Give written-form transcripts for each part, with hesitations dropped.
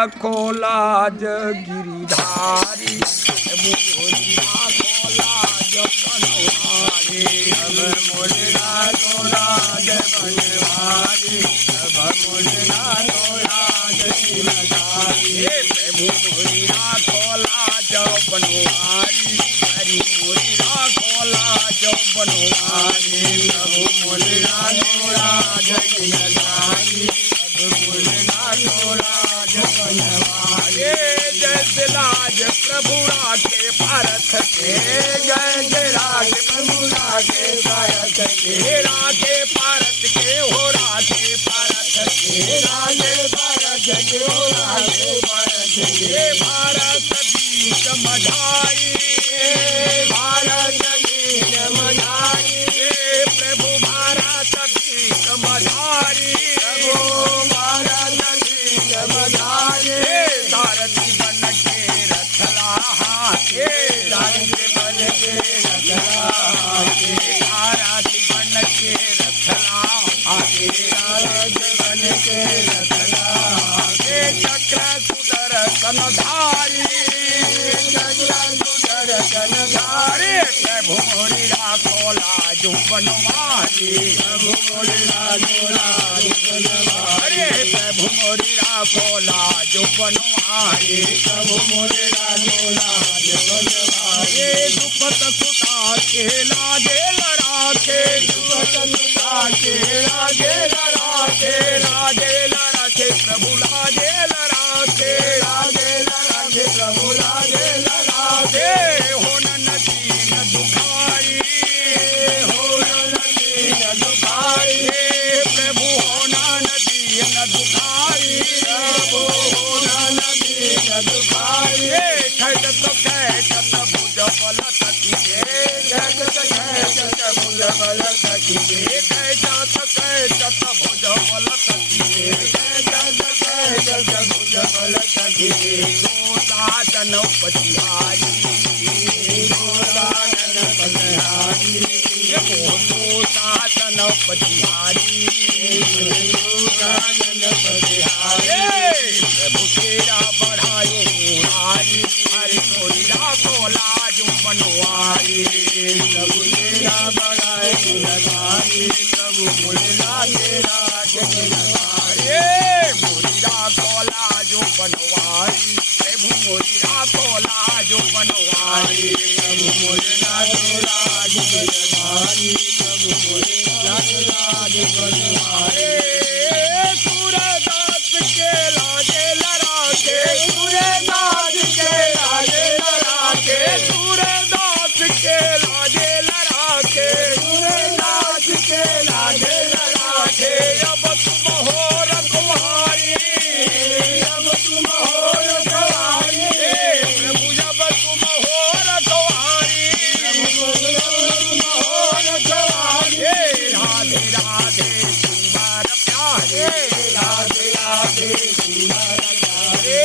राखो लाज गिरिधारी, मोरी राखो लाज बनवारी, मोरी राखो लाज बनवारी, मोरी राखो लाज गिरिधारी, मोरी राखो लाज बनवारी, हरि मोरी राखो लाज बनवारी, मोरी राखो लाज गिरिधारी, मोरी राखो लाज बनवारी। जय लाज प्रभु राखे भारत के, जय राज प्रभु राखे भारत के, राखे भारत के हो राखे भारत के, राजे भारत के हो राखे भारत के, भारत बीच मझाई, भारत बीच मझारी, प्रभु भारत बीच मझारी, प्रभु भारत बीच मझारी, सारथी बन के रथला हाथे, सारथी बन के रथला हाथे, सारथी बन के रथला हाथे, सारथी बन के रथला हाथे, चक्र सुदर्शन धारी, चक्र सुदर्शन धारी, प्रभु मोरी राखो लाज बनवारी, प्रभु मोरी राखो लाज बनवारी, प्रभु मोरी राखो लाज बनवारी, प्रभु मोरी राखो लाज बनवारी, दुपत सुता के लागे लड़ाके, दुपत सुता के लागे लड़ाके, लागे लड़ाके प्रभु लागे लड़ाके, लागे लड़ाके प्रभु लागे लड़ाके, हो नदी न दुखारी, हो नदी न दुखारी, प्रभु हो नदी न दुखारी, प्रभु हो नदी न दुखारी, खैजत खैजत भुज बल सखिए, खैजत खैजत भुज बल सखिए, खैजत खैजत भुज बल सखिए, खैजत खैजत भुज बल सखिए, गोदान पतिहारी, गोदान पतिहारी, गोदान पतिहारी, गोदान पतिहारी, प्रभु तेरा बढ़ायो मुरारी, हरि मोरी राखो लाज बनवारी, प्रभु तेरा बढ़ायो मुरारी, प्रभु मोरी लागे राज बनवारी, मोरी राखो लाज बनवारी, प्रभु मोरी राखो लाज बनवारी, प्रभु मोरी राखो लाज बनवारी, प्रभु मोरी राखो लाज बनवारी, सूरदास के लागे लड़ाके, सूरदास के लागे लड़ाके, सूरदास के लागे लड़ाके, सूरदास के लागे लड़ाके, अब तुम हो रखवारी, अब तुम हो रखवारी, प्रभु जब तुम हो रखवारी, प्रभु तुम हो रखवारी, राधे राधे सुंदर प्यारे, राधे राधे सुंदर प्यारे,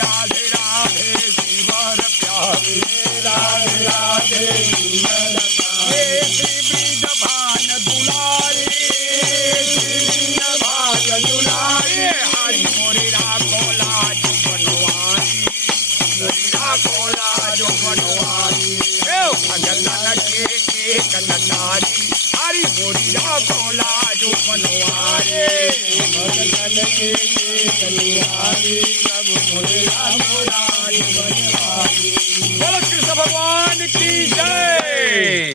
राधे राधे सुंदर प्यारे, राधे राधे सुंदर प्यारे, श्री ब्रजभान दुलारी, श्री ब्रजभान दुलारी, हरि मोरी राखो लाज बनवारी, मोरी राखो लाज बनवारी, भगतन के कनकारी, हरि मोरी राखो लाज बनवारी, भगतन के कनकारी, प्रभु मोरी राखो लाज बनवारी। बोलो कृष्ण भगवान की जय।